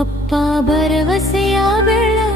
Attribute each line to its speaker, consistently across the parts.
Speaker 1: ಅಪ್ಪ अप्परवसया ಬೆಳ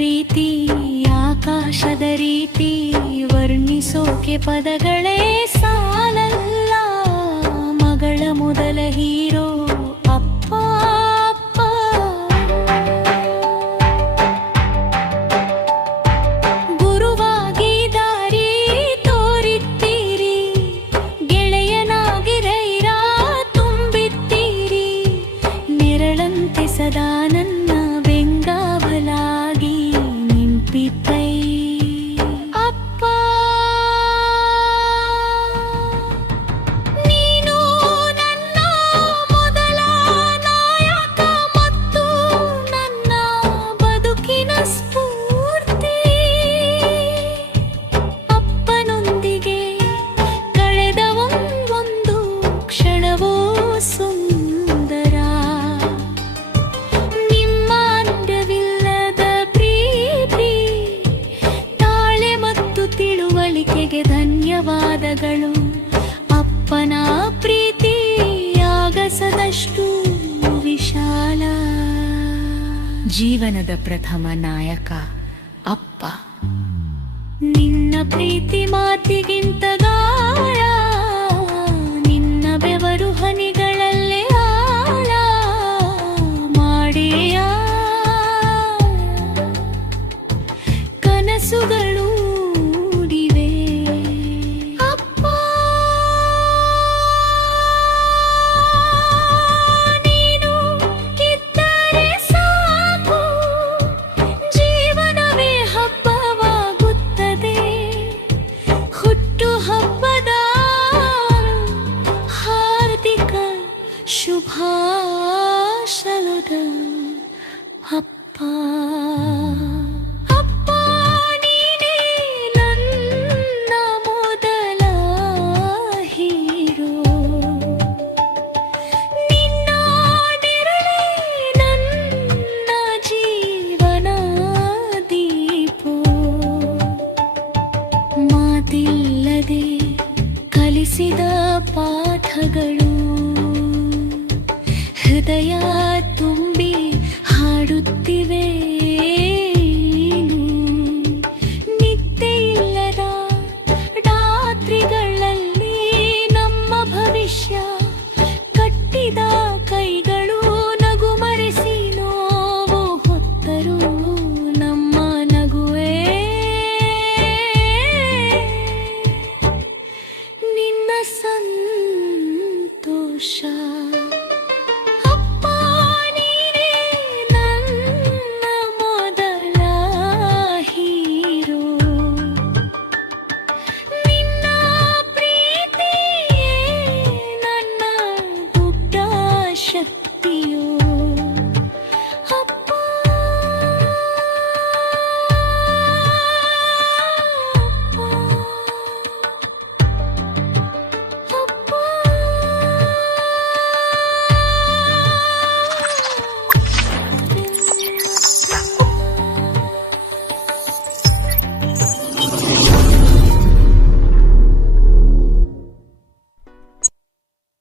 Speaker 1: ಪ್ರೀತಿ ಆಕಾಶದ ರೀತಿ ವರ್ಣಿಸೋಕೆ ಪದಗಳೇ ಸಾಲಲ್ಲ. ಮಗಳ ಮೊದಲ ಹೀರೋ be ಮಗಳು ಅಪ್ಪನ ಪ್ರೀತಿಯಾಗಸದಷ್ಟು ವಿಶಾಲ. ಜೀವನದ ಪ್ರಥಮ ನಾಯಕ ಅಪ್ಪ. ನಿನ್ನ ಪ್ರೀತಿ ಮಾತಿಗಿಂತ ಗಾಯ शुभाशलुदम् अप्पा ಹೃದಯ ತುಂಬಿ ಹಾಡುತ್ತಿವೆ. ശക്തിയോ